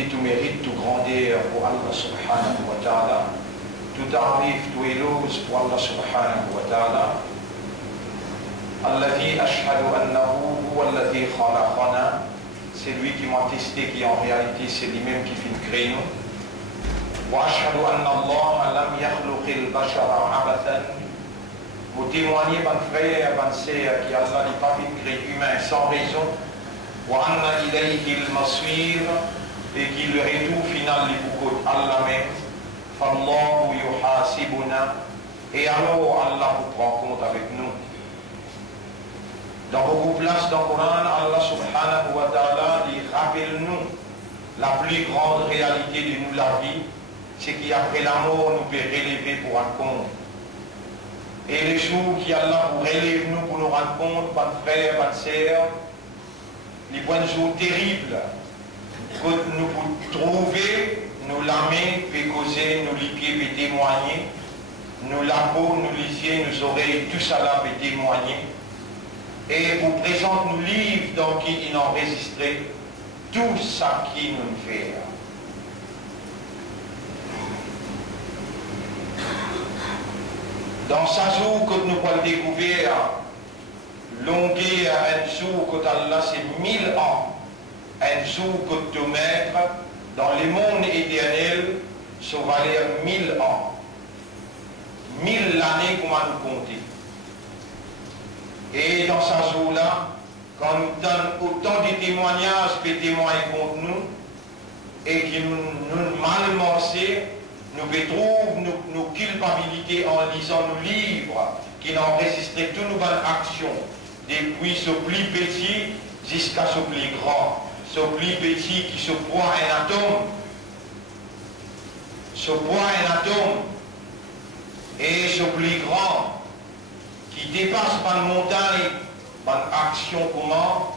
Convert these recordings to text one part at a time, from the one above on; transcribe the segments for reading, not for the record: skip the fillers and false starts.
qualité, tout mérite, tout grandeur pour Allah subhanahu wa ta'ala. Tout tarif, tout éloge pour Allah subhanahu wa ta'ala. Alladhi ashhadu annahu huwa alladhi khalaqana. C'est lui qui m'a testé, qui en réalité c'est lui-même qui fait créer nous. Wa ashhadu anna Allah lam yakhluqil bashara abathan. Vous témoignez, mon frère, mon sœur, qui Allah n'est pas fait créer humain sans raison. Wa anna ilayhi al-masir, et qu'il le retour final les beaucoup Allah même. Fallahu yuhasibuna, et alors Allah vous prend compte avec nous. Dans beaucoup de places dans le Coran, Allah subhanahu wa ta'ala rappelle-nous la plus grande réalité de nous la vie, c'est qu'après la mort, nous pouvons relever pour un compte. Et les jours qui Allah vous relève nous pour nous rendre compte, pas de frère, pas de sœur, les bons jours terribles que nous pouvons trouver, nous la main peut causer, nous les pieds peut témoigner, nous la peau, nous les yeux, nous oreilles, tout ça là peut témoigner. Et vous présente nous livres dans qui il a enregistré tout ça qui nous fait. Dans sa jour que nous pouvons découvrir, longueur un jour que Allah c'est 1000 ans, un jour que tu mettre dans le monde éternel, ça valait 1000 ans. 1000 années qu'on va nous compter. Et dans ce jour-là, quand nous donne autant de témoignages que témoignent contre nous, et qui nous malmencer, nous retrouvons nos culpabilités en lisant nos livres, qui ont enregistré toutes nos bonnes actions, depuis ce plus petit jusqu'à ce plus grand. Ce plus petit qui se poids un atome, ce poids un atome, et ce plus grand, qui dépasse par une montagne, par une action comment,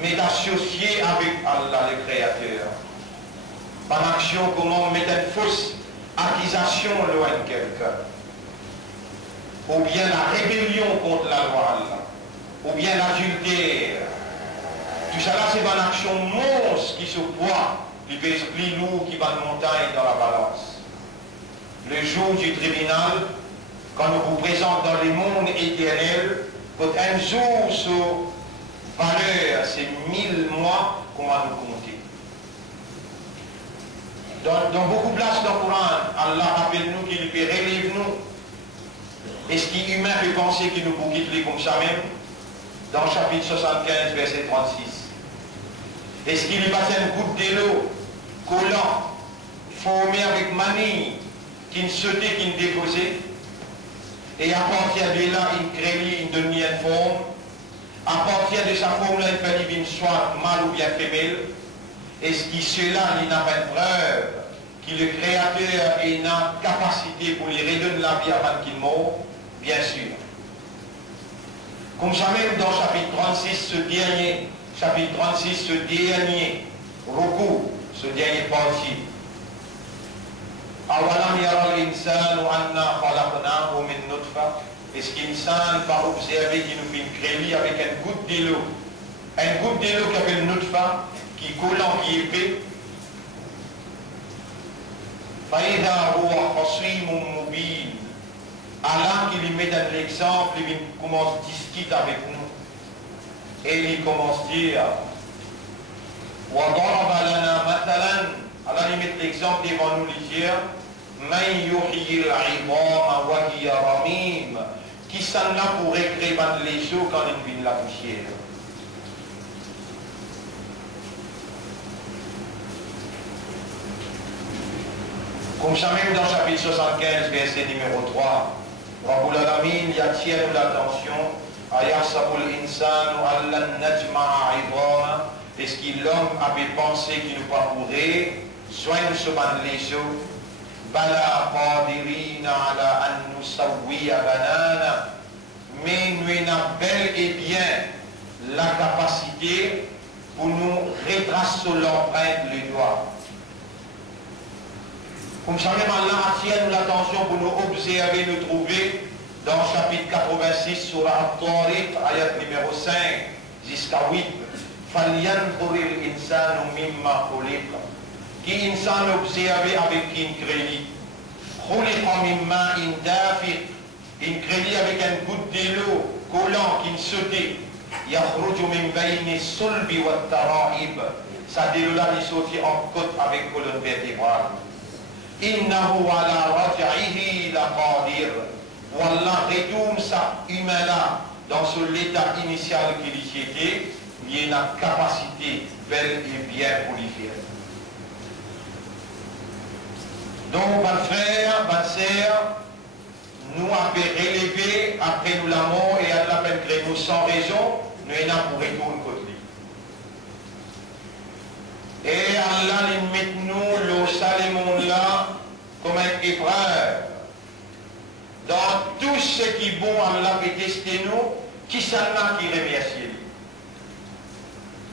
mais d'associer avec Allah le Créateur. Par une action comment mettre une fausse accusation loin de quelqu'un. Ou bien la rébellion contre la loi Allah. Ou bien l'adultère. Tout ça là c'est une action monstre qui se voit, qui pèse plus lourd qui va de montagne dans la balance. Le jour du tribunal, quand nous vous présentons dans le monde éternel, quand un jour, sur valeur, c'est 1000 mois qu'on va nous compter. Dans beaucoup de places dans le Coran, Allah rappelle-nous qu'il peut relever nous. Est-ce qu'il est humain peut penser qu'il nous peut quitter comme ça même? Dans le chapitre 75, verset 36. Est-ce qu'il est passé un goutte d'eau collant, formé avec manie, qui ne sautait, qui ne déposait? Et à partir de là, il crée une demi-forme. À partir de sa forme-là, il fait une soit mâle ou bien femelle. Est-ce que cela, il n'a pas de preuve que le Créateur a une capacité pour lui redonner la vie avant qu'il meure? Bien sûr. Comme ça même dans chapitre 36, ce dernier recours, ce dernier parti. أولم يرى الإنسان أنا خلقناه من نطفة. Est-ce qu'insan va observer qu'il nous fait une crélie avec une goutte de l'eau? Une goutte de l'eau qui s'appelle nutfa, qui est collant, qui est épais. فإذا هو خصيم مبين. Allah qui lui met un exemple, il commence à discuter avec nous. Et il commence à dire وضرب لنا مثلا. Allah lui met l'exemple devant nous les yeux. Man yuhyi al-'idama wa hiya ramim. Qui s'en a pour écrire les os quand il vient la poussière? Comme ça même dans chapitre 75, verset numéro 3, Rabbul Alamin y attire l'attention. Ayahsabul insanu allan najma'a 'idama. Est-ce que l'homme avait pensé qu'il ne pourrait soigner ce ban les os? Bala qadirina ala an nusawwiya banana. Mais nous avons bel et bien la capacité pour nous retracer l'empreinte le doigt. Comme ça même Allah attire l'attention pour nous observer, nous trouver dans le chapitre 86 sur At-Tariq, ayat numéro 5 jusqu'à 8. فَلْيَنْظُرِ الْإِنسَانُ مِمَّا خُلِقَ. Qui insan observé avec une crélie. خُلِقَ مِن مَّاءٍ دَافِقٍ. Une crélie avec un goutte de l'eau collant qui sautait. يَخْرُجُ مِن بَيْنِ الصُّلْبِ وَالتَّرَائِبِ. Ça déroula les sorties en côte avec colonne vertébrale. إِنَّهُ عَلَى رَجْعِهِ لَقَادِرٌ. Wallah retourne ça humain là dans son état initial qu'il y était, il y a une capacité belle et bien pour l'y faire. Donc, mon frère, ma sœur, nous avons relevé après nous la mort et à la peine que nous sans raison, nous avons pour retourner côté. Et Allah nous met nous le salement là comme un épreuve. Dans tout ce qui est bon, Allah peut tester nous, qui s'en a qui remercie lui.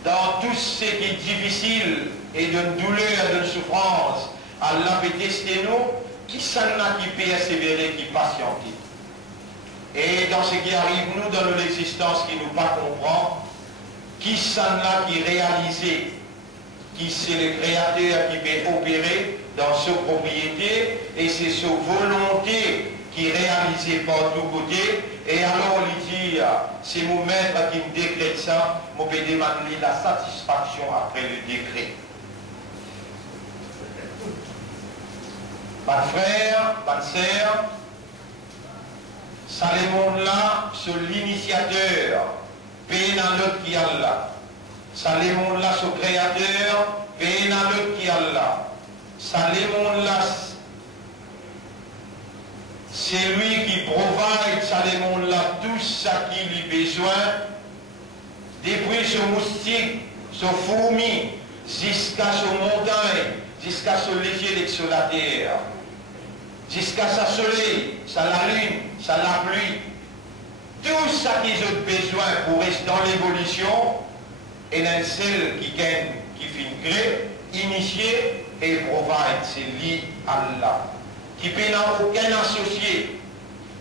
Dans tout ce qui est difficile et d'une douleur, d'une souffrance, Allah peut tester nous, qui s'en a qui persévérer, qui patienter. Et dans ce qui arrive nous, dans notre existence, qui nous pas comprend, qui s'en a qui réaliser, qui c'est le Créateur qui peut opérer dans sa propriété, et c'est sa volonté qui réalisait par tous côtés, et alors il dit, c'est mon maître qui me décrète ça, je peux demander la satisfaction après le décret. Mon frère, ma sœur, ça le monde là, c'est l'initiateur, paix dans l'autre qui Allah. Ça le monde là, c'est créateur, paix dans l'autre qui Allah. Ça le monde là, c'est lui qui provide ça le monde là tout ça qu'il a besoin, depuis ce moustique, ce fourmi, jusqu'à ce montagne, jusqu'à ce léger sur la terre, jusqu'à sa soleil, ça la lune, ça la pluie, tout ça qu'ils ont besoin pour rester dans l'évolution, et un seul qui gagne, qui fait créer, initier et provide, c'est lui Allah. Qui peut n'a aucun associé,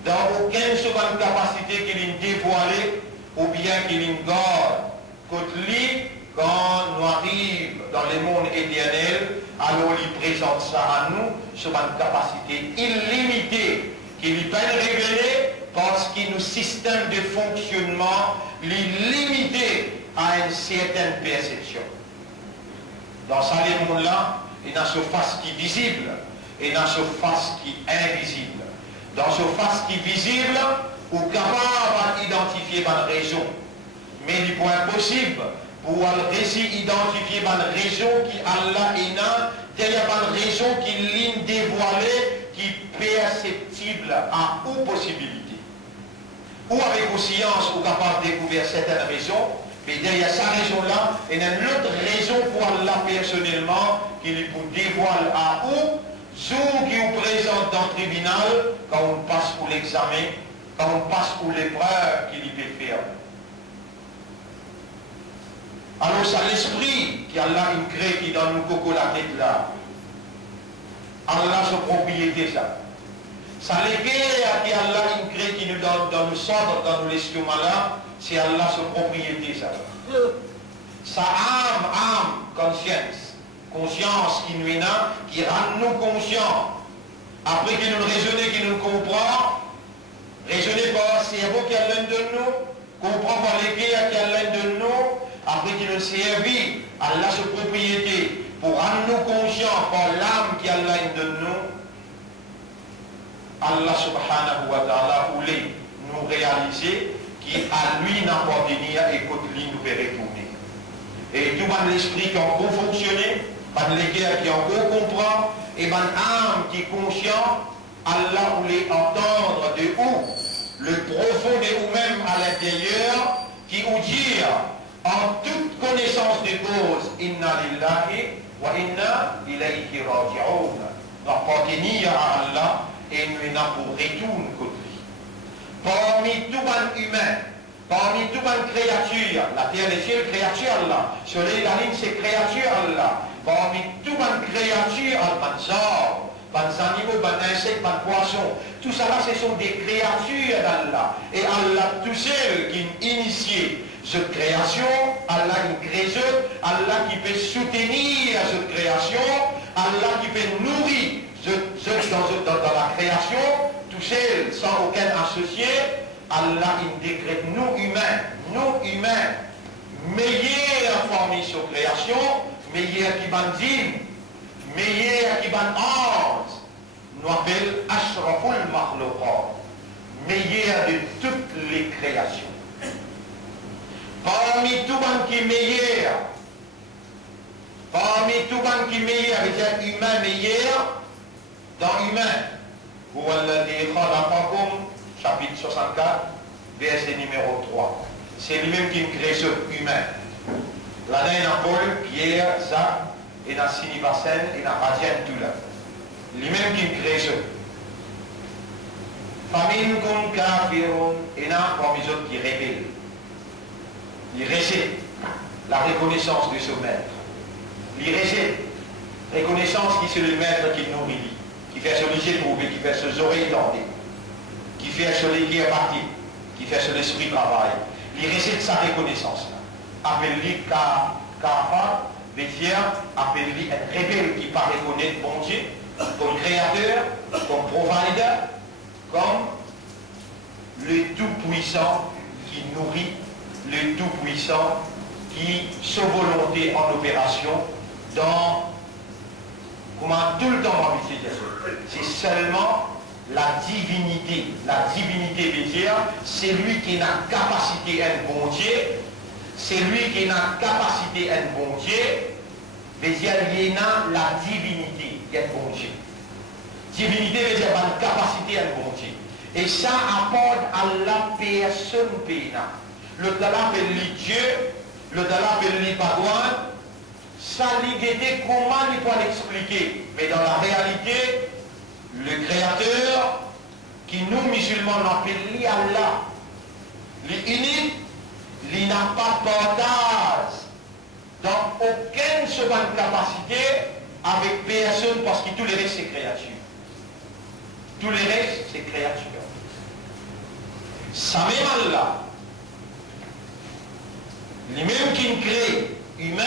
dans aucune seconde capacité qu'il ait dévoilé, ou bien qu'il ait garde. Contre lui, quand nous arrivons dans le monde éternel, alors il présente ça à nous, sur une capacité illimitée, qu'il peut révéler parce qu'il nous système de fonctionnement limité à une certaine perception. Dans ce monde-là, il y a une face qui est visible, et dans ce face qui est invisible. Dans ce face qui est visible, ou capable d'identifier une raison. Mais il n'est pas impossible pour identifier une raison qui Allah est là, il y a une raison qui est ligne dévoilée, qui est perceptible à ou possibilité. Ou avec vos sciences, ou capable de découvrir certaines raisons, mais derrière sa raison-là, il y a une autre raison pour Allah personnellement, qui lui dévoile à ou, ceux qui vous présentent dans le tribunal, quand on passe pour l'examen, quand on passe pour l'épreuve qu'il peut faire. Alors c'est l'esprit qui Allah crée qui dans nous coco la tête là. Allah sa propriété ça. Ça les guerres qui Allah crée qui nous donne dans le centre, dans l'estomac là, c'est Allah sa propriété ça. Sa âme, conscience. Conscience qui nous est là, qui rend nous conscients. Après qu'il nous raisonne, qu'il nous comprend, raisonner par le cerveau qui a l'un de nous, comprend par les guerres qui a l'un de nous, après qu'il nous servi, Allah sa propriété, pour rendre nous conscients par l'âme qui a l'un de nous, Allah subhanahu wa ta'ala voulait nous réaliser qui à lui n'appartenait et qu'au lui nous fait retourner. Et tout l'esprit qui a encore fonctionné, par les guerres qui encore comprend, et par l'âme qui est conscient, Allah voulait entendre de où, le profond de vous-même à l'intérieur, qui vous dit, en toute connaissance de cause, inna lillahi wa inna ilayhi raji'un. Nous appartenons à Allah et nous n'avons pour retourner côté lui. Parmi tout le humain, parmi toute créature, la terre, les cieux, créature Allah. Soleil, la ligne, c'est créature Allah. Parmi toute créature, al-Mansar, les animaux, les insectes, les poissons, tout ça là, ce sont des créatures d'Allah. Et Allah, tout seul qui est initié, cette création, Allah qui crée Allah qui peut soutenir cette création, Allah qui peut nourrir dans la création, tout seul, sans aucun associé. Allah il décrète nous humains, meilleurs parmi sur création, meilleurs qui bandit, meilleurs qui bandit ange, nous appelle Ashraful Makhluqat, meilleurs de toutes les créations. Parmi tout le monde qui est meilleur, c'est-à-dire humain meilleur, dans humain, chapitre 64, verset numéro 3. C'est lui-même qui crée ce humain. Là-dedans, il y a Paul, Pierre, Jacques, il y a Sinivasen, il y a Radian, tout là. Lui-même qui crée ce. Famine comme kafirun, il y a parmi les autres qui rebellent. Il rejette la reconnaissance de ce maître. Il rejette la reconnaissance qui c'est le maître qui nourrit, qui fait celui qui est trouvé, qui fait ses oreilles tendées, qui fait celui qui est parti, qui fait son esprit travail. Il rejette sa reconnaissance-là. Appelle-lui Kafa, Bézière, appelle-lui un rebelle qui paraît reconnaître bon Dieu, comme créateur, comme provider, comme le tout-puissant qui nourrit, le tout-puissant qui, sa volonté en opération, dans, comment tout le temps on va dire ça, c'est seulement la divinité. La divinité veut dire, c'est lui qui a capacité à un bon Dieu, c'est lui qui a capacité à un bon Dieu, veut dire il y a la divinité, il y a un bon Dieu. Divinité veut dire la capacité à un bon Dieu. Et ça apporte à la personne péna. Le talent appelle Dieu, le talent appelle Pagouane, ça l'idée comment il peut l'expliquer. Mais dans la réalité, le Créateur, qui nous musulmans l'appelle Allah, l'unique, il n'a pas de partage dans aucune seconde capacité avec personne parce que tous les restes c'est créatures. Tous les restes c'est créatures. Ça même Allah, lui-même qui crée humain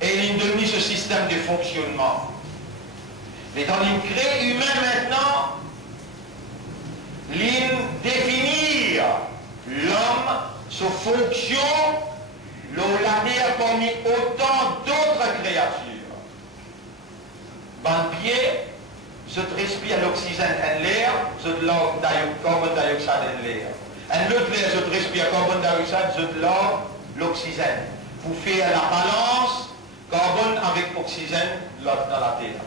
et il donne ce système de fonctionnement. Mais dans il crée humain maintenant, il définir l'homme, sa fonction, la terre parmi autant d'autres créatures. Ban pied, je respire l'oxygène en l'air, je carbone dioxyde en l'air. En l'autre l'air, je respire carbone dioxyde, je l'oxygène. Pour faire la balance, carbone avec oxygène dans la terre.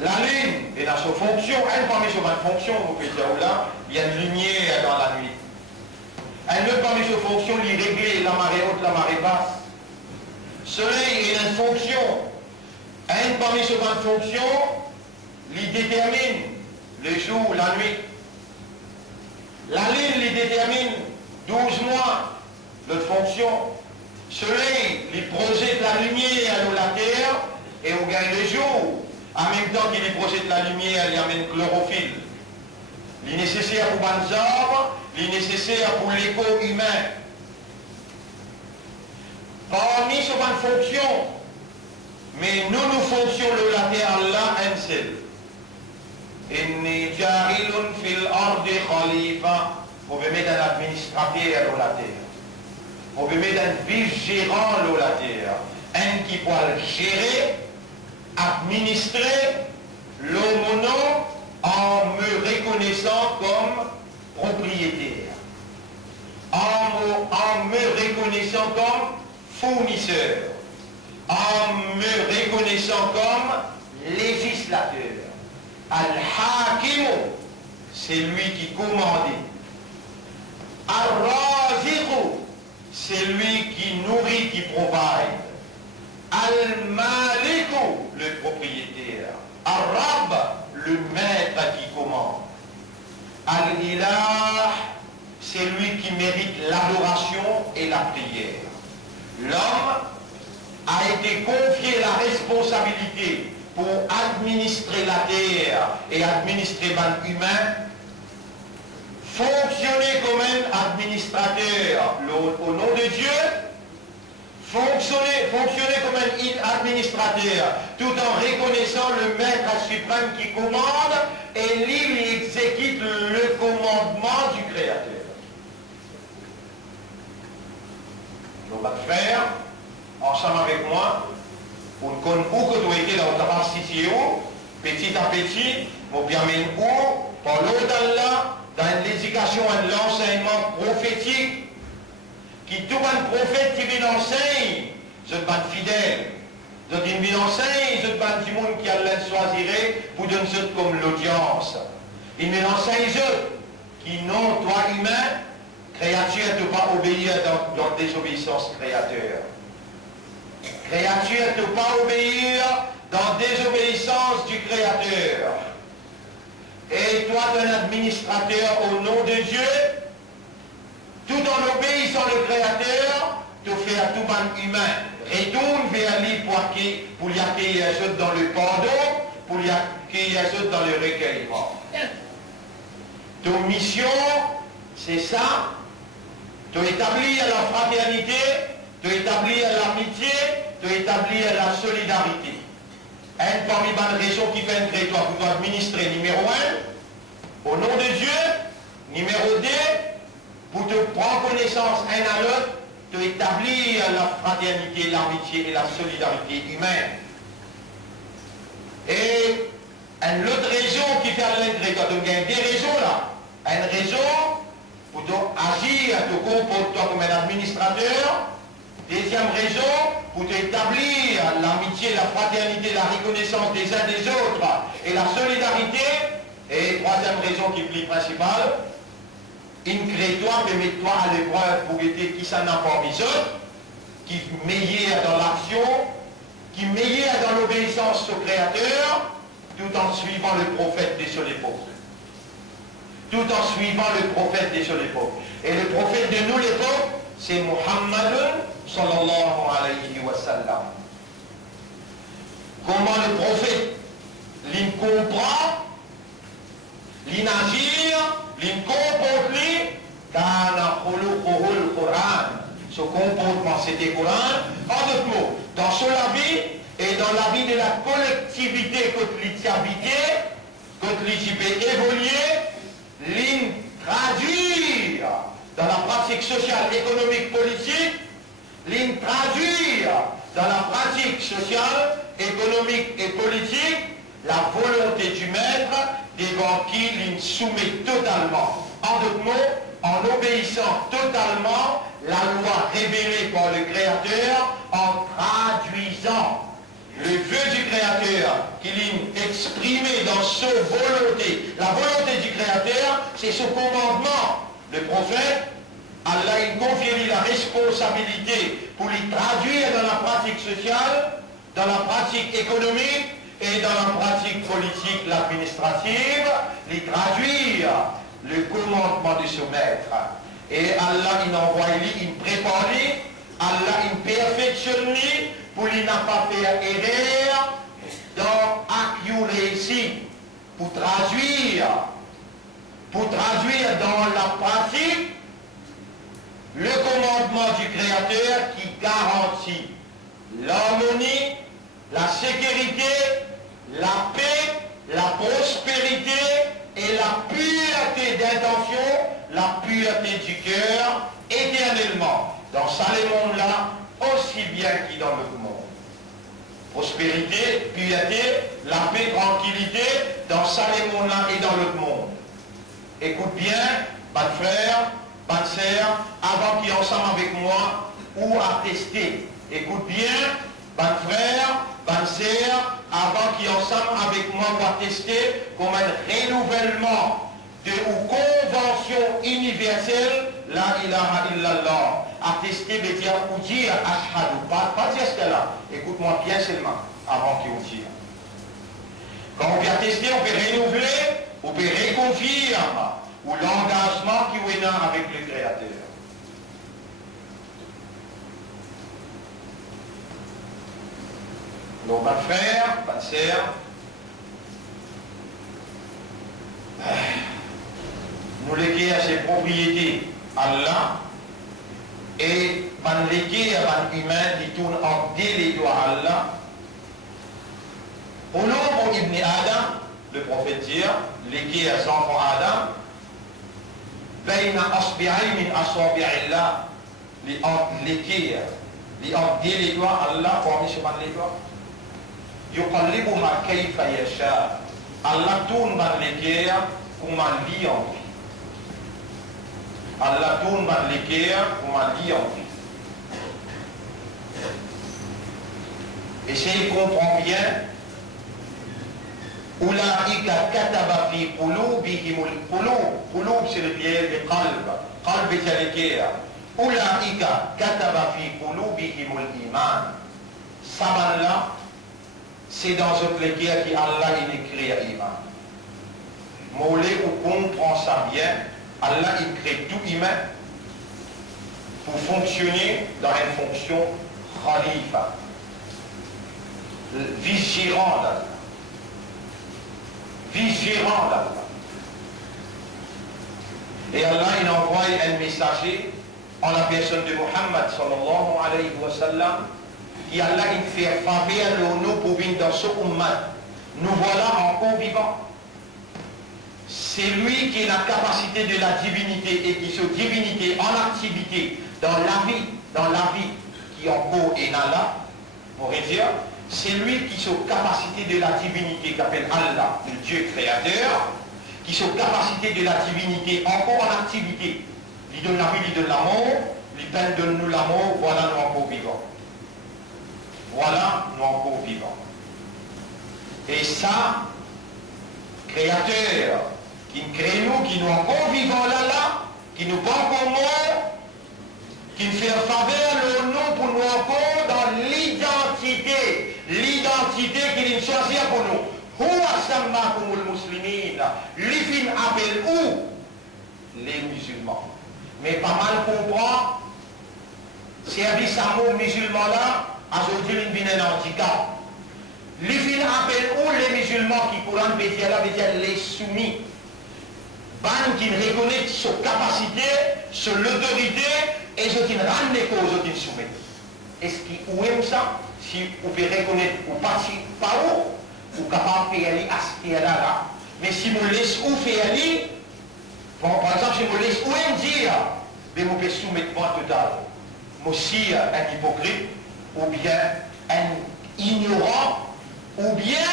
La lune est dans sa fonction, elle parmi ses fonctions, vous pouvez dire là, il y a une lumière dans la nuit. Elle ne parmi ses fonctions, il régler la marée haute, la marée basse. Soleil est une fonction. Elle parmi ses fonctions, il détermine le jour, la nuit. La lune, il détermine 12 mois de fonction. Soleil, il projette la lumière à la terre et on gagne le jour. En même temps qu'il projette la lumière, il amène chlorophylle. Il est nécessaire pour les arbres, il est nécessaire pour l'écho humain. Parmi ces bonnes fonctions, mais nous fonctionnons le latéral là, un seul. Inni ja'ilun fil ardi khalifa. On veut mettre un administrateur à la terre. On veut mettre un vice-gérant à la terre. Un qui pourra gérer, administrer l'homme en me reconnaissant comme propriétaire, en me reconnaissant comme fournisseur, en me reconnaissant comme législateur. Al-Hakim, c'est lui qui commande. Al-Raziq, c'est lui qui nourrit, qui provide. Al-Malik, le propriétaire. Al-Rab, le maître qui commande. Al-Ilah, c'est lui qui mérite l'adoration et la prière. L'homme a été confié la responsabilité pour administrer la terre et administrer l'humain fonctionner comme un administrateur au nom de Dieu, fonctionner comme un administrateur, tout en reconnaissant le maître suprême qui commande, et lui, il exécute le commandement du Créateur. Donc, mes frères, ensemble avec moi, on connaît où que tu étais dans ta capacité, petit à petit, on bien où, par l'autre là, dans l'éducation et l'enseignement prophétique, qui tout un prophète qui vient enseigner, je ne pas fidèle. Donc il vient enseigner, je ne pas du monde qui allait choisir pour donner ça comme l'audience. Il vient enseigner ceux qui n'ont, toi humain, créature ne pas obéir dans désobéissance créateur. Créature ne pas obéir dans désobéissance du Créateur. Et toi, un administrateur au nom de Dieu, tout en obéissant le Créateur, tu fais à tout monde humain. Retourne vers lui pour y accueillir les autres dans le pardon, pour y accueillir les autres dans le recueillement. Ton mission, c'est ça. Tu établis la fraternité, tu établis l'amitié, tu établis la solidarité. Un parmi les raisons qui fait un territoire pour administrer numéro 1, au nom de Dieu, numéro 2, pour te prendre connaissance un à l'autre, de établir la fraternité, l'amitié et la solidarité humaine. Et une autre raison qui fait l'intérêt, donc il y a des raisons là. Une raison pour agir, te comporter comme un administrateur. Deuxième raison, pour établir l'amitié, la fraternité, la reconnaissance des uns des autres et la solidarité. Et troisième raison qui est plus principale, une crée-toi, mais mets-toi à l'épreuve pour aider qui s'en a pas besoin, qui est meilleur dans l'action, qui est meilleur dans l'obéissance au Créateur, tout en suivant le prophète des seules époques. Tout en suivant le prophète des seules époques. Et le prophète de nous l'époque, c'est Muhammad sallallahu alayhi wa sallam. Comment le prophète l'il comprend, l'il agit, l'il comporte, le Coran. Ce comportement, c'était le Coran. En d'autres mots, dans son vie et dans la vie de la collectivité que l'il habité, que l'il peut évoluer, l'il traduire dans la pratique sociale, économique, politique, l'il traduire dans la pratique sociale, économique et politique, la volonté du maître devant qui l'il soumet totalement. En d'autres mots, en obéissant totalement la loi révélée par le Créateur, en traduisant le vœu du Créateur qu'il a exprimé dans sa volonté. La volonté du Créateur, c'est ce commandement. Le prophète, Allah il confie la responsabilité pour les traduire dans la pratique sociale, dans la pratique économique et dans la pratique politique, l'administrative, les traduire le commandement de ce maître. Et Allah il envoie lui, il prépare lui, Allah il perfectionne lui, pour lui n'a pas fait erreur dans accuracy, pour traduire dans la pratique le commandement du Créateur qui garantit l'harmonie, la sécurité, la paix, la prospérité et la pureté d'intention, la pureté du cœur, éternellement, dans ce monde-là, aussi bien qu'il dans le monde. Prospérité, pureté, la paix, tranquillité, dans ce monde-là et dans le monde. Écoute bien, bonne frère, bonne sœur, avant qu'ils ensemble avec moi, ou attester. Écoute bien, bonne frère, bonne sœur, avant qu'ils ensemble avec moi pour attester comme un renouvellement de ou convention universelle, la ilaha illallah. Attester veut dire ou dire ashhadu, pas dire ce là. Écoute-moi bien seulement avant qu'il dise. Quand on peut attester, on peut renouveler, on peut reconfirmer ou l'engagement qui est là avec le Créateur. Donc, ma frère, ma sœur, nous léguer à ses propriétés Allah et van léguer à van humain qui tourne en les doigts Allah. Au nom de Ibn Adam, le prophète dit, légué à son enfant Adam, Baina asbi'i min asabi'illah, légué, les doigts Allah, parmi sur les doigts. Yuqallibuha kayfa yasha. Allah tourne dans légué comme un lit en vie. Allah tourne dans légué comme un lit en vie. Et si il comprend bien, Oulaïka kataba fi qulubihimul qulub. Qulub c'est le pied de qalb. Qalb c'est l'équerre. Oulaïka kataba fi qulubihimul iman. Saban-là, c'est dans cette l'équerre qui Allah il écrit à iman. Moulé ou comprend ça bien, Allah il crée tout humain pour fonctionner dans une fonction khalifa. Vice-gérant d'Allah. Vice-gérant d'Allah. Et Allah, il envoie un messager en la personne de Muhammad sallallahu alayhi wa sallam, qui Allah, il fait faveur de nous pour venir dans ce ummat. Nous voilà encore vivants. C'est lui qui a la capacité de la divinité et qui se divinité en activité dans la vie qui encore est là, on pourrait dire. C'est lui qui a capacité de la divinité qu'appelle Allah, le Dieu créateur, qui a capacité de la divinité encore en activité. Il donne la vie, il donne l'amour, il donne nous l'amour, voilà nous encore vivants. Voilà nous encore vivants. Et ça, créateur, qui crée nous, qui nous encore vivants là, qui nous pas encore morts, qui nous fait un faveur le nom pour nous encore dans l'identité qu'il nous choisit pour nous. Où assammakumul muslimin, l'ifin appelle où? Les musulmans. Mais pas mal comprend, service à nous musulmans là, aujourd'hui il vient un handicap. L'ifin appelle où les musulmans qui pourront dire là, les soumis. Ban qui reconnaît sa capacité, son autorité, et je dis rendre les causes, je dis soumettre. Est-ce qu'il aime ça? Si vous pouvez reconnaître ou pas, pas où, vous capable de faire aller à ce qu'il y a là. Mais si vous laissez où faire aller, bon, par exemple, si vous laissez où me dire, mais vous pouvez soumettre moi total. Moi aussi, un hypocrite, ou bien un ignorant, ou bien,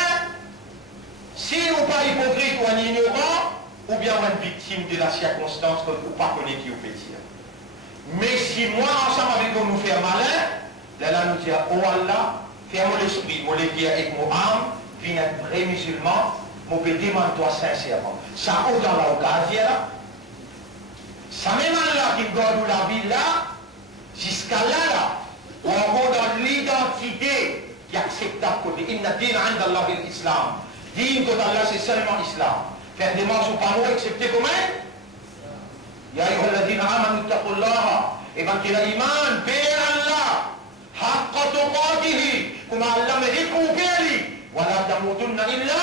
si vous pas hypocrite ou un ignorant, ou bien une victime de la circonstance que vous ne pas connaissez qui vous peut dire. Mais si moi, ensemble avec vous, nous faire malin, là, nous dire, oh Allah, ferme l'esprit, mon l'équipe avec mon âme, puis un vrai musulman, mon peut demande-toi sincèrement. Ça, ou dans l'occasion, ça même là qui garde la vie là, jusqu'à là, ou encore dans l'identité qui est acceptable côté. Inna din inda Allah l'islam. Din que Allah c'est seulement islam. Faire des manches ou pas nous, excepté comment? Ya ayyuhalladhina amanu ittaqullaha. Et quand il a iman, paix Allah. Haqqa tuqatihi. Comme Allah mérite qu'on paie. Wala tamutunna illa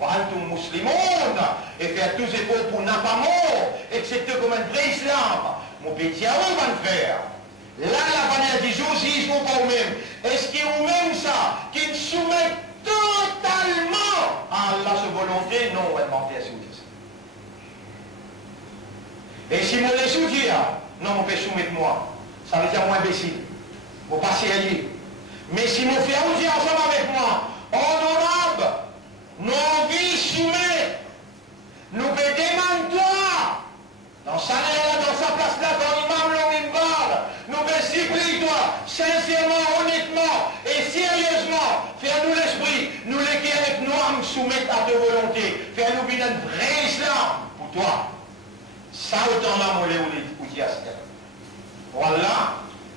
wa antum muslimun. Et faire tous les efforts pour n'a pas mort, excepté comme un vrai islam. Mon petit à où va le faire? Là, la manière du jour, si ils ne sont pas eux-mêmes. Est-ce qu'ils ont même ça, qu'ils soumettent totalement à Allah's volonté? Non, on va demander à soumettre. Et si on les soutient, non, on peut soumettre moi. Ça veut dire moi imbécile. Vous passez à lui. Mais si mon frère vous dit ensemble avec moi, honorable, nos vies soumettent, nous pouvons demander toi, dans sa l'air, dans sa place là, dans l'imam l'omimbar, nous pouvons supplier toi, sincèrement, honnêtement et sérieusement, faire-nous l'esprit, nous les avec nous à nous soumettre à ta volonté, faire-nous bien un vrai islam pour toi. Ça autant là, mon outils. Voilà,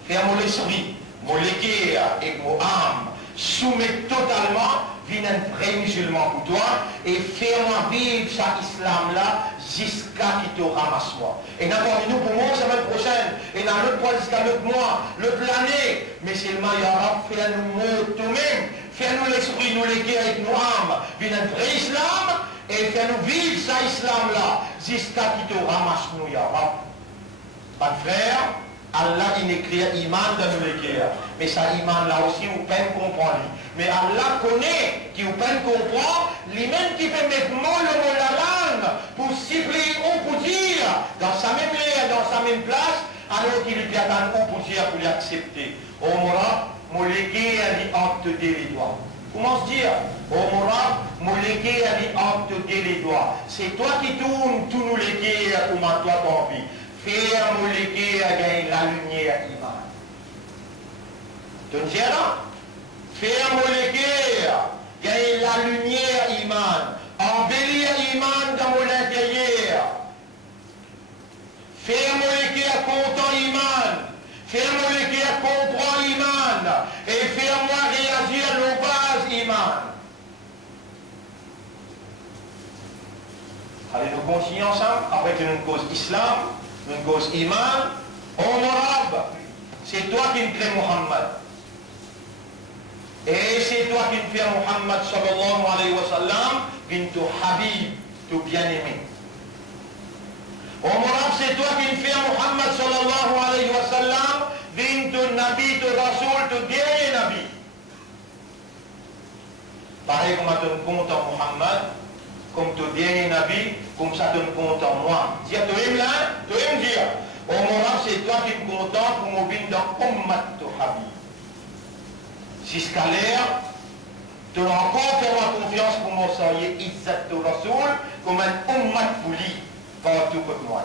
faire-moi l'esprit, mon légué et mon âme, soumettre totalement, venir un vrai musulman pour toi, et faire-moi vivre cet islam-là jusqu'à qui te ramasse moi. Et n'importe nous pour moi, la semaine prochaine, et dans l'autre mois jusqu'à l'autre mois, l'autre l'année, mais seulement il y aura faire nous mot toi-même, faire nous l'esprit, nous léguer avec nos âmes, venir un vrai islam, et fais-nous vivre ça islam là, jusqu'à qui te ramasse nous, ya Rab. Pas de frère, Allah il écrit iman dans nous les guerres. Mais ça iman là aussi, ou peine comprendre. Mais Allah connaît qui ou peine comprend, lui-même qui peut mettre mot le mot la langue pour cibler ou pour dire dans sa même l'air, dans sa même place, alors qu'il lui attend ou pour dire pour l'accepter. Au Morab, mon légué a dit entre les doigts. Comment se dire? Au Morab, mon légué a dit entre les doigts. C'est toi qui tournes tous nos légués comment toi t'as envie. Faire mon légué à gagner la lumière iman. Tu me dis là? Faire mon légué, gagner la lumière iman. Embellir iman dans mon intérieur. Faire mon légué à content iman. Faire mon légué à comprendre iman. Et faire moi réagir à nos bases iman. Allez, nous continuons ensemble. Après que nous cause islam, nous cause iman. Oh Morab, c'est toi qui me crée Muhammad. Et c'est toi qui me fais Muhammad sallallahu alayhi wa sallam, bintu Habib, tout bien-aimé. Oh Morab, c'est toi qui me fais Muhammad sallallahu alayhi wa sallam, bintu Nabi, tu Rasoul, tu dernier Nabi. Pareil comme tu me comptes en Muhammad, comme tu dernier Nabi, comme ça tu me comptes en moi. Dire, tu aimes là, tu aimes dire. Oh Morab, c'est toi qui me comptes pour m'obéir dans Ummat tu Habib. Jusqu'à l'air, tu as encore fait ma confiance pour mon soyez Izzat tu Rasoul, comme un Ummat pouli, partout pour moi.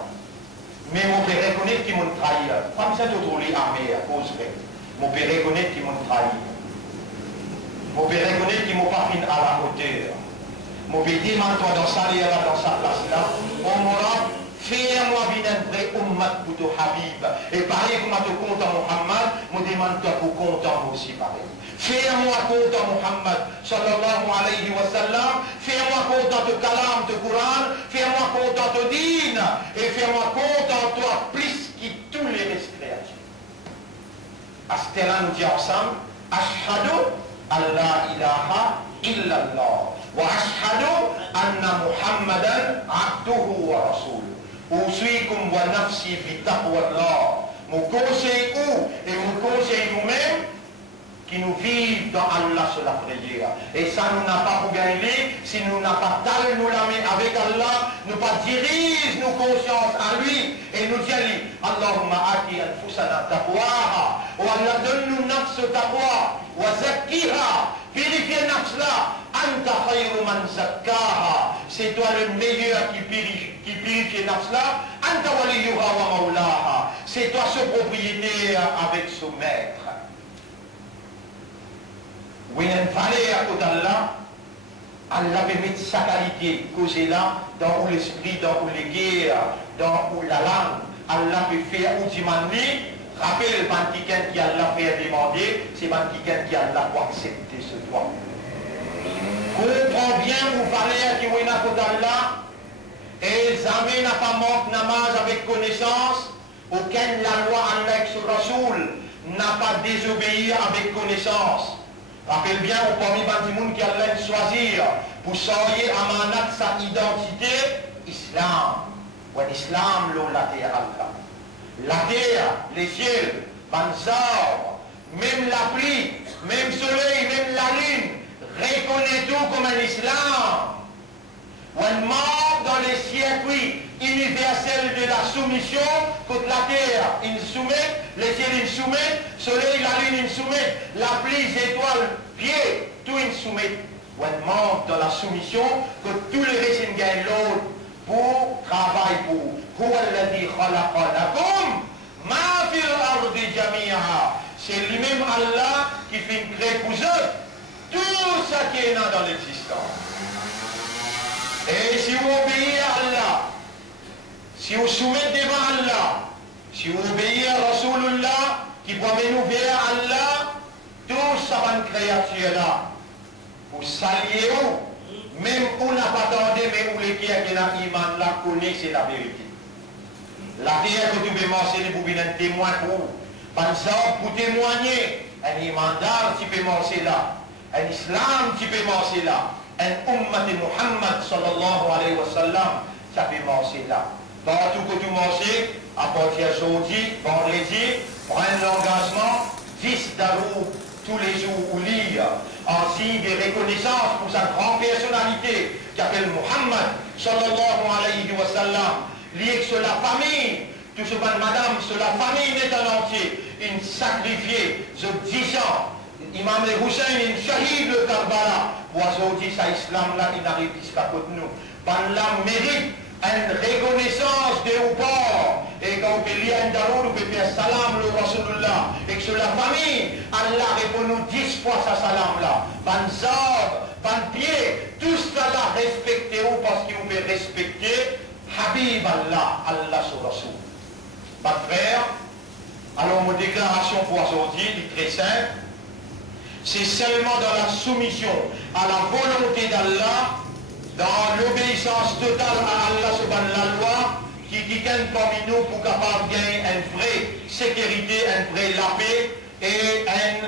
Mais mon père reconnaît qu'ils m'ont trahi. Pas besoin de trouver armée à cause de mon père reconnaît qu'ils m'ont trahi. Mon père reconnaît qu'ils m'ont pas fini à la hauteur. Mon père dit, toi dans sa là, dans sa place là, on m'aura fais-moi bien un vrai ummat pour ton Habib. Et pareil, comme tu comptes en Muhammad, me demande-toi pour compter moi aussi pareil. Fais-moi compte en Muhammad sallallahu alayhi wa sallam. Fais-moi compte en ton kalam, ton Coran. Fais-moi compte en ton dîne. Et fais-moi compte en toi plus que tous les restes créatifs. À ce terrain, nous disons ensemble, Ashhadu an la ilaha illallah. Wa ashhadu anna Muhammadan abduhu wa rasuluh. Usikum wa nafsi fi taqwallah. Mon conseil où et mon conseil nous-mêmes qui nous vivent dans Allah sur la prière. Et ça, nous n'a pas pour gagner, si nous n'a pas tal nous la main avec Allah, nous pas dirige nos consciences à lui, et nous dit Allahumma ati anfusana taqwaha, ou Allah donne-nous nafs taqwa, wa zakkiha, vérifie nafs là, anta khayru man zakkaha, c'est toi le meilleur qui purifie nafs là, anta waliyuha wa maulaha, c'est toi ce propriétaire avec ce maître. Oui, il fallait à côté d'Allah, Allah peut mettre sa qualité, causer là, dans l'esprit, dans les guerres, dans la langue. Allah peut faire ou demander, rappelle le qui Allah fait demander, c'est le qui Allah pour accepter ce droit. Comprends bien, vous parlez à qui vous êtes à côté d'Allah, et jamais n'a pas manqué namaz avec connaissance, aucun la loi Allah avec ce Rasoul n'a pas désobéi avec connaissance. Rappelle bien au parmi les gens qui allaient choisir pour sortir amanat sa identité, islam. Ou l'islam, la terre Allah. La terre, les cieux, les arbres, même la pluie, même le soleil, même la lune, reconnaît tout comme un islam. On marque dans les circuits universels de la soumission contre la terre, ils soumettent, les cieux ils soumettent, le soleil, la lune ils soumettent, la pluie, les étoiles, pieds, tout ils soumettent. On marque dans la soumission que tous les restes ils gagnent l'autre pour travailler pour. C'est lui-même Allah qui fait créer pour eux tout ce qui est dans l'existence. Et si vous obéissez à Allah, si vous soumettez devant Allah, si vous obéissez à Rasulullah, qui promène nous vers Allah, tout ça va une créature là, pour s'allier où, même où n'a pas attendu, mais où les qui ont iman là connaissent la vérité. La terre que tu peux mentionner pour venir un témoin pour, par exemple, pour témoigner, un imandar tu peux mentionner là, un islam tu peux mentionner là. un ummat de Muhammad sallallahu alayhi wa sallam, ça fait manger là. Partout que tout manger, à partir d'aujourd'hui, vendredi, prendre l'engagement, 10 d'alou tous les jours ou lire, en signe de reconnaissance pour sa grande personnalité, qui s'appelle Muhammad sallallahu alayhi wa sallam, lié sur la famille, tout ce bon madame, sur la famille n'est en entier, une sacrifiée, je dis ça, Imam Hussein, une shahid le Karbala, pour aujourd'hui, ça islam là, il n'arrive jusqu'à côté nous. Ban la mérite une reconnaissance de ou pas, et quand on peut lire un dalou, on peut faire salam le Rasulullah, et que sur la famille, Allah répond nous 10 fois sa salam là, ban zab, ban pied, tout cela respectez-vous parce qu'il vous peut respecter Habib Allah, Allah sur Rasul. Pas de frère, alors mon déclaration pour aujourd'hui, est très simple, c'est seulement dans la soumission à la volonté d'Allah, dans l'obéissance totale à Allah subhanahu la loi, qui gagne parmi nous pour capable de gagner une vraie sécurité, une vraie la paix et une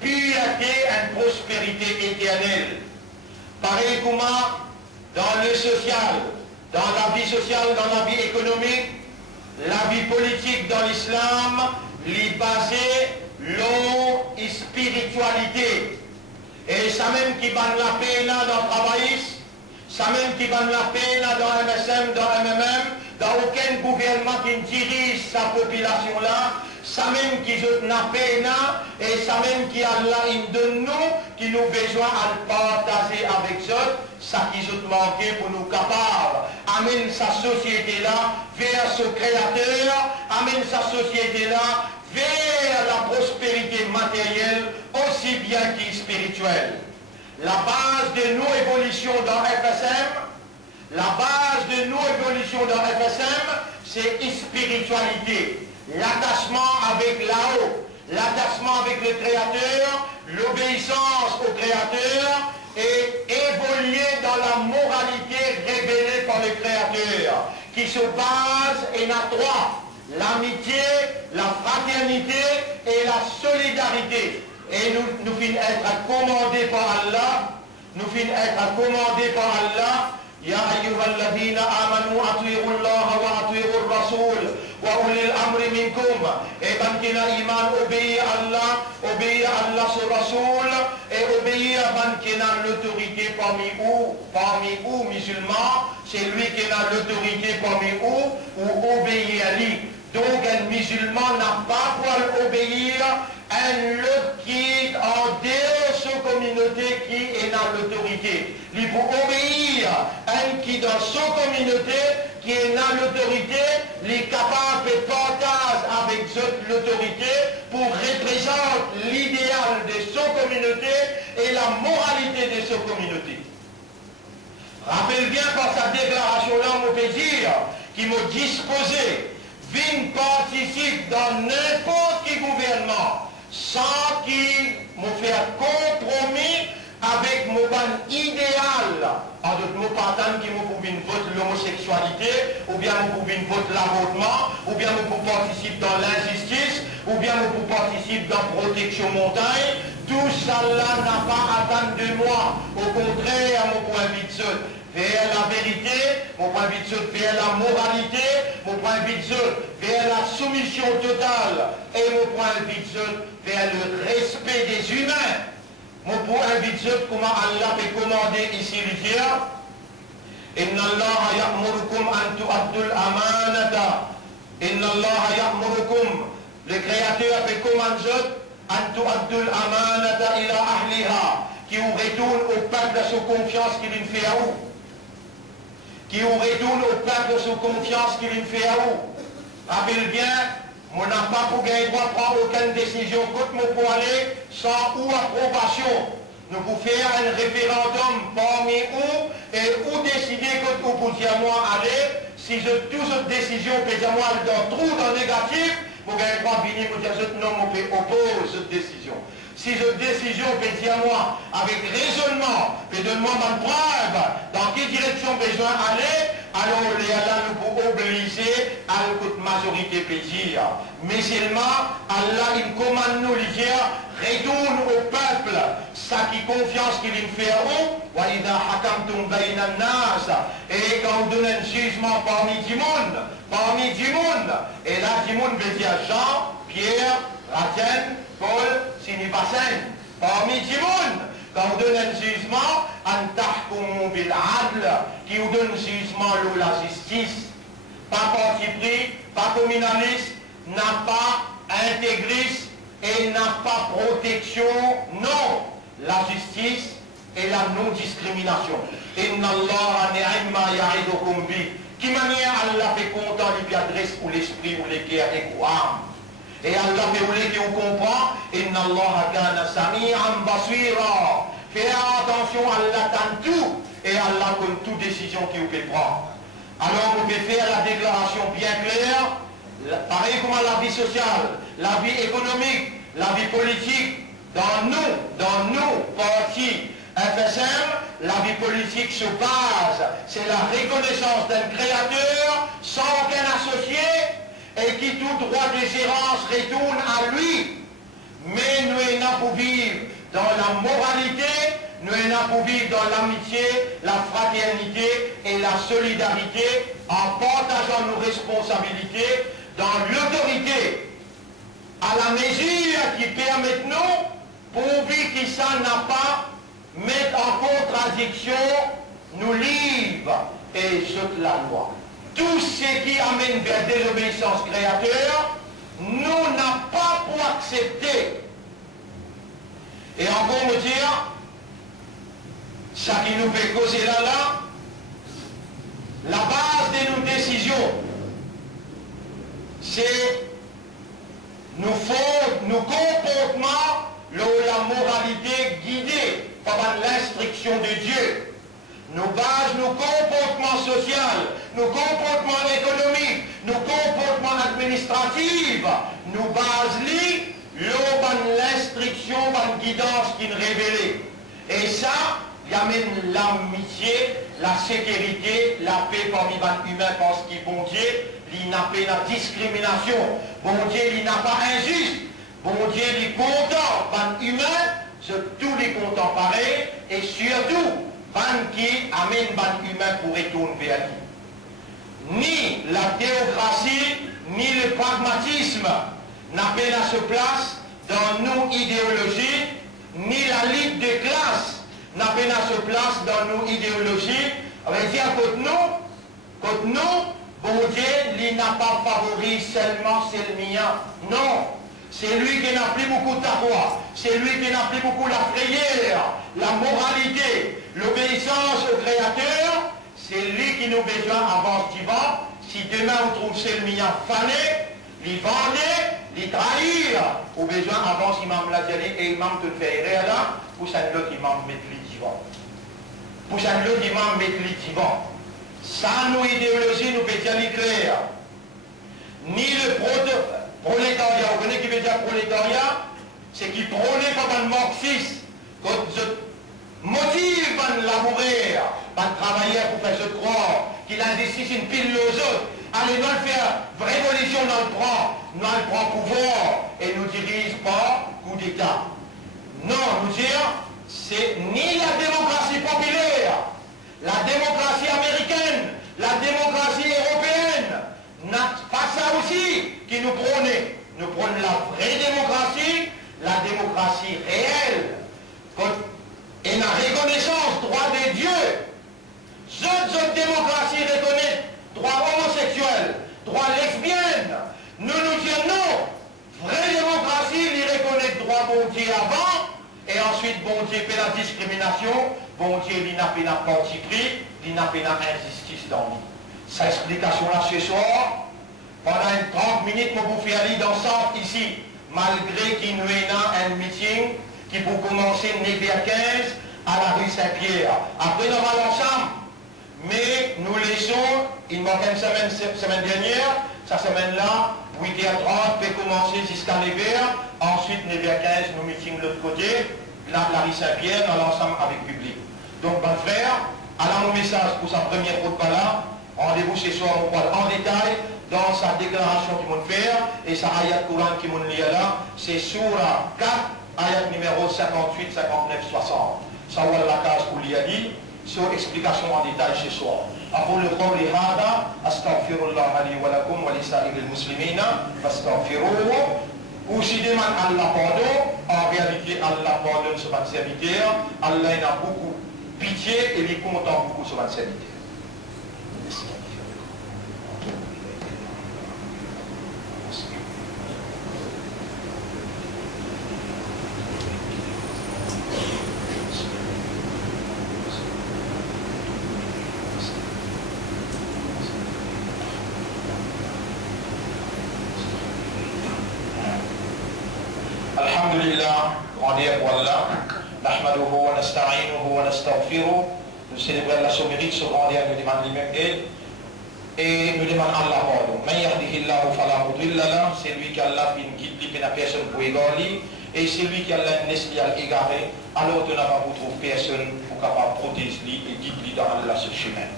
pureté, une prospérité éternelle. Pareil comme dans le social, dans la vie sociale, dans la vie économique, la vie politique dans l'islam, les basée l'eau et spiritualité. Et ça même qui banne la paix là dans le travail, ça même qui banne la paix là dans MSM, dans MMM, dans aucun gouvernement qui dirige sa population là, ça même qui joue la paix là, et ça même qui Allah il donne nous, qui nous besoin à le partager avec eux, ça qui joue manqué pour nous capables, amène sa société là vers ce créateur, amène sa société là vers la prospérité matérielle aussi bien que spirituelle. La base de nos évolutions dans FSM, la base de nos évolutions dans FSM, c'est spiritualité, l'attachement avec là-haut, l'attachement avec le Créateur, l'obéissance au Créateur et évoluer dans la moralité révélée par le Créateur, qui se base en à trois. L'amitié, la fraternité et la solidarité. Et nous finissons être commandés par Allah. Nous finissons être commandés par Allah. Ya ayyuhalladhina amanu ati'u Allah wa ati'u Rasul wa ulil amri minkum. Et ben qui n'a iman obéir à Allah sur Rasul et obéir à ben qui n'a l'autorité parmi vous musulmans, c'est lui qui a l'autorité parmi vous ou obéir à lui. Donc un musulman n'a pas pour obéir à l'autre qui est en dehors de sa communauté qui est dans l'autorité. Il faut obéir à un qui dans sa communauté qui est dans l'autorité, il est capable de partager avec l'autorité pour représenter l'idéal de sa communauté et la moralité de sa communauté. Rappelle bien par sa déclaration là, on peut dire qu'il m'a disposé vin participe dans n'importe quel gouvernement sans qu'il me fasse compromis avec mon ban idéal. En d'autres mots, pas tant qu'il me pouvait voter l'homosexualité, ou bien me pouvait voter l'avortement, ou bien me pouvait participer dans l'injustice, ou bien me pouvait participer dans la protection montagne. Tout ça là n'a pas atteint de moi. Au contraire, mon point de vue vers la vérité, mon point de vue vers la moralité, mon point de vue vers la soumission totale et mon point de vue vers le respect des humains. Mon point de vue comment Allah peut commander ici les dire Inna Allah ya'murukum an tu'addul amanata. Inna Allah ya'murukum. Le Créateur peut commander an tu'addul amanata ila ahliha, qui vous retourne au peuple de sa confiance qu'il lui fait à vous. Qui vous retourne au peuple de sa confiance qu'il lui fait à vous. Rappelez bien, on n'a pas pour gagner droit de prendre aucune décision contre moi pour aller sans ou approbation. Nous pouvons faire un référendum parmi où et où décider que vous pouvez dire moi aller. Si toute cette décision peut dire moi dans trou, dans négatif, vous gagnez droit de venir pour dire non, on peut opposer cette décision. Si cette décision peut dire moi avec raisonnement, peut donner-moi ma preuve dans quelle direction besoin aller, alors les Allah nous pour obliger à une majorité plaisir. Mais seulement Allah il commande nous les dire retourne au peuple ça qui confiance qu'il me fait à vous, et quand vous donnez un jugement parmi du monde, et là du monde veut dire Jean, Pierre, Ratienne, Paul, Sinibasen, parmi du monde, quand vous donnez un jugement, qui vous donne un jugement la justice, pas parti pris, pas communaliste, n'a pas intégriste et n'a pas protection, non, la justice et la non-discrimination. Inna Allah ni'ma ya'idukum bi. Qui manière Allah fait content, il lui adresse pour l'esprit, ou les guerres et quoi. Et Allah fait voulait qu'il vous comprend. Inna Allah kana sami'an basira. Faites attention, Allah t'entend tout. Et Allah connaît toute décision qu'il vous fait prendre. Alors vous pouvez faire la déclaration bien claire, pareil comme la vie sociale, la vie économique, la vie politique, dans nos partis FSM, la vie politique se base, c'est la reconnaissance d'un créateur sans aucun associé et qui tout droit de gérance retourne à lui. Mais nous sommes pour vivre dans la moralité, nous sommes pour vivre dans l'amitié, la fraternité et la solidarité en partageant nos responsabilités dans l'autorité à la mesure qui permet nous, pourvu que ça n'a pas mettre en contradiction nos livres et jette la loi. Tout ce qui amène vers désobéissance créateur, nous n'avons pas pour accepter. Et encore me dire, ça qui nous fait causer là, la base de nos décisions, c'est nos comportements, la moralité guidée par l'instruction de Dieu. Nos bases, nos comportements sociaux, nos comportements économiques, nos comportements administratifs, nos bases l'instruction, la guidance qui nous révèle. Et ça, il amène l'amitié, la sécurité, la paix parmi les humains parce que bon Dieu, il n'a pas la discrimination. Bon Dieu, il n'a pas injuste. Bon Dieu, il est content, les humains, c'est tous les contents pareils, et surtout, qui amène les humains pour retourner vers lui. Ni la théocratie, ni le pragmatisme n'a pas sa place dans nos idéologies, ni la lutte des classes n'a pas sa place dans nos idéologies. On va dire que nous, bon Dieu, il n'a pas favorisé seulement c'est le mien. Non. C'est lui qui n'a plus beaucoup de taqwa, c'est lui qui n'a plus beaucoup la prière, la moralité, l'obéissance au Créateur, c'est lui qui nous besoin avance du vent. Si demain on trouve c'est le mien fané, il vendait, il trahir, au besoin avance imam l'a dit et imam te fait là, pour ça l'autre imam met le divan. Pour ça l'autre imam met le divan. Sans nos idéologies, nous peut dire clair. Ni le prolétariat, vous connaissez qui veut dire prolétariat? C'est qui prône comme un marxiste, quand motive un labourer, un travailleur pour faire se croire qu'il investit une pile aux autres. Allez, nous faire révolution dans le prend pouvoir et nous dirige par coup d'État. Non, nous dire, c'est ni la démocratie populaire, la démocratie américaine, la démocratie européenne, n'a pas ça aussi qui nous prône. Nous prône la vraie démocratie, la démocratie réelle, et la reconnaissance droit de Dieu. Cette démocratie reconnaît droit homosexuel, droit lesbienne. Nous nous disons non. Vraie démocratie, il reconnaît droit bon Dieu avant, et ensuite bon Dieu fait la discrimination, bon Dieu il n'a pas la parti pris, il n'a pas la injustice dans lui. Sa explication là ce soir, pendant 30 minutes, nous vous faire aller dans le centre ici, malgré qu'il nous ait un meeting qui pour commencer 9h15 à la rue Saint-Pierre. Après, nous allons ensemble. Mais nous laissons, il manque une semaine dernière, cette semaine-là, 8h30 peut commencer jusqu'à 9h. Ensuite, 9h15, nous meeting de l'autre côté, là, la rue Saint-Pierre, nous allons ensemble avec le public. Donc, mon frère, alors mon message pour sa première route là, rendez-vous ce soir, on parle en détail dans sa déclaration qu'il m'a fait et sa ayat Coran qu'il m'a lu là, c'est Surah 4, ayat numéro 58, 59, 60. Ça va la case pour l'y aller, sur explication en détail chez soi. أقول قولي هذا أستغفر الله لي ولكم ولسائر المسلمين فاستغفروه. Ou si demande Allah pardon, en réalité Allah pardonne sur votre serviteur, Allah a beaucoup pitié et il est content beaucoup sur votre serviteur. Alhamdulillah, grandeur pour Allah. Nahmaduhu wa nasta'inuhu wa nastaghfiruh. Nous célébrons la sommérite, ce grandeur nous demande lui-même aide. Et nous demandons Allah pardon. Man yahdihillahu fala mudilla lahu. C'est lui qui Allah fait une guide, qui n'a personne pour égarer. Et c'est lui qui Allah laisse égaré. Alors tu n'as pas pour trouver personne pour capable protéger lui et guider lui dans Allah ce chemin.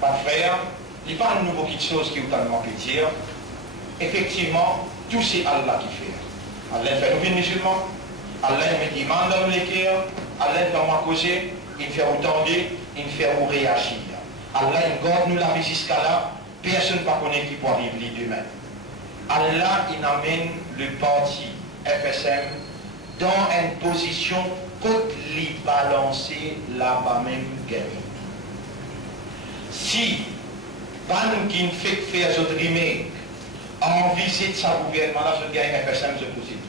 Pas frère, il parle de beaucoup de choses qui ont tellement plaisir. Effectivement, tout c'est Allah qui fait. Allah fait nous musulmans, Allah met iman dans les cœurs, Allah fait moi causer, il fait autant il fait où réagir. Allah il garde nous la vie jusqu'à là, personne ne connaît qui peut arriver demain. Allah il amène le parti FSM dans une position côte li balancer là-bas même gagné. Si Ban qui fait faire ce remake en visite sa gouvernement là, je gagne FSM je possible.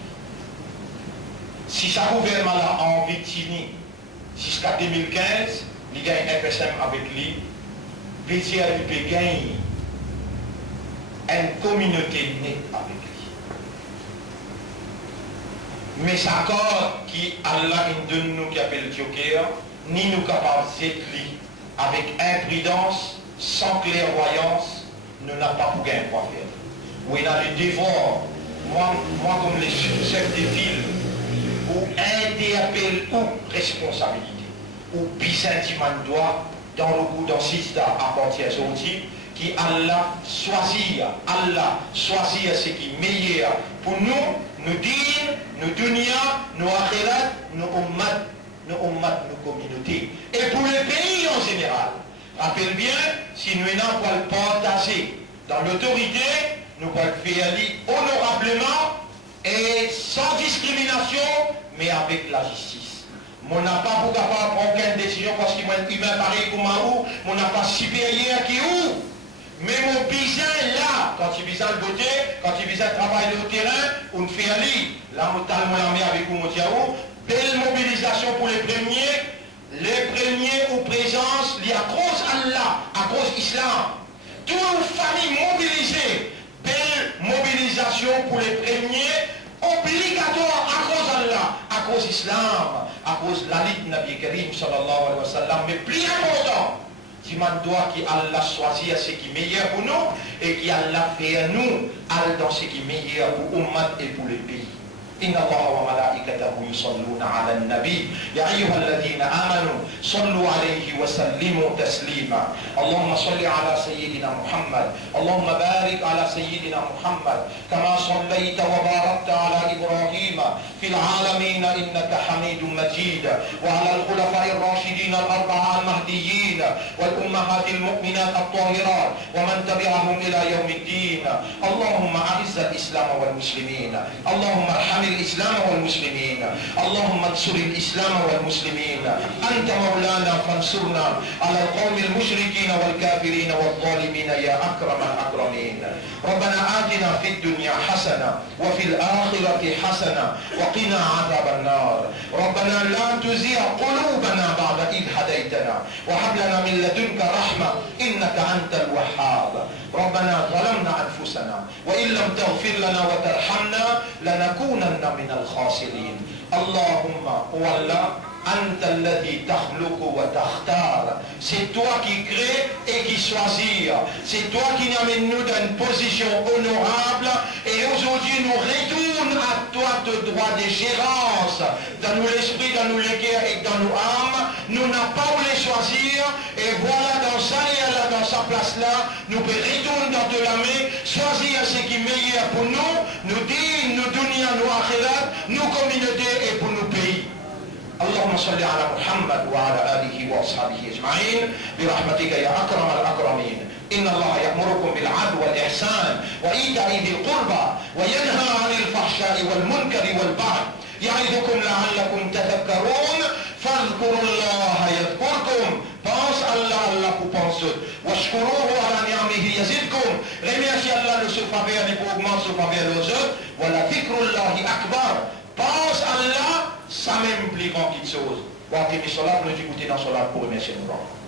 Si sa gouvernement là a envie de finir jusqu'à 2015, il gagne FSM avec lui, il peut gagner une communauté née avec lui. Mais ça accord qui Allah donne nous qui appelle Joker, ni nous capables d'être lui avec imprudence, sans clairvoyance, nous n'avons pas pour gagner quoi faire. Oui, il a le devoir, moi comme les chefs de ville, ou interpelle ou responsabilité, ou bisentiment doit dans le coup d'un système à partir de qui Allah choisit ce qui est meilleur pour nous, nous dire, nous dunya, nous akhirat, nous ummat, nos communautés. Et pour le pays en général, rappelle bien, si nous n'avons pas le partager dans l'autorité, nous pouvons le faire honorablement et sans discrimination, mais avec la justice. On n'a pas pour capable prendre aucune décision parce qu'il est humain pareil comme où, on n'a pas supérieur qui où. Mais mon bisin là, quand il vise le voter, quand il vise le travail au terrain, on fait aller. Là, on tellement avec vous, belle mobilisation pour les premiers aux présence, liés à cause Allah, à cause Islam. Toute famille mobilisée, belle mobilisation pour les premiers, obligatoire à cause Allah, à cause Islam, à cause la ligne Nabi Karim sallallahu alayhi wa sallam, mais plus important, si man doit qu'Allah choisit ce qui est meilleur pour nous et qu'Allah fait à nous dans ce qui est meilleur pour l'Ummat et pour le pays. إن الله وملائكته يصلون على النبي يا أيها الذين آمنوا صلوا عليه وسلموا تسليما اللهم صل على سيدنا محمد اللهم بارك على سيدنا محمد كما صليت وباركت على إبراهيم في العالمين إنك حميد مجيد وعلى الخلفاء الراشدين الأربعة المهديين والأمهات المؤمنات الطاهرات ومن تبعهم إلى يوم الدين اللهم أعز الإسلام والمسلمين اللهم ارحم الإسلام والمسلمين اللهم انصر الإسلام والمسلمين أنت مولانا فانصرنا على القوم المشركين والكافرين والظالمين يا أكرم الأكرمين ربنا آتنا في الدنيا حسنة وفي الآخرة حسنة وقنا عذاب النار ربنا لا تزغ قلوبنا بعد إذ هديتنا وهب لنا من لدنك رحمة إنك أنت الوهاب ربنا ظلمنا أنفسنا وإن لم تغفر لنا وترحمنا لنكونن من الخاسرين اللهم والله أنت الذي تخلق وتختار. C'est toi qui crée et qui choisit. C'est toi qui nous amène nous dans une position honorable et aujourd'hui nous retournons à toi de droit de gérance dans nos esprits, dans nos cœurs et dans nos âmes. Nous n'avons pas voulu choisir. Et voilà, dans ça et là, dans sa place-là, nous pouvons retourner dans de la main, choisir ce qui est meilleur pour nous, nous dire, nous donner à nos akhirat, nos communautés et pour nos pays. اللهم صل على محمد وعلى آله وأصحابه أجمعين برحمتك يا أكرم الأكرمين. إن الله يأمركم بالعدل والإحسان وإيتاء ذي القربى وينهى عن الفحشاء والمنكر والبغي يعظكم لعلكم تذكرون فاذكروا الله يذكركم. Pense Allah, Allah vous pense. واشكروه على نعمه يزدكم. Remerciez Allah de ce faveur et pour augmenter ce faveur aux autres. ولذكر الله أكبر. Pense Allah, ça même plus grand quelque chose. Bon, et cela, nous écouter dans cela pour remercier nos parents.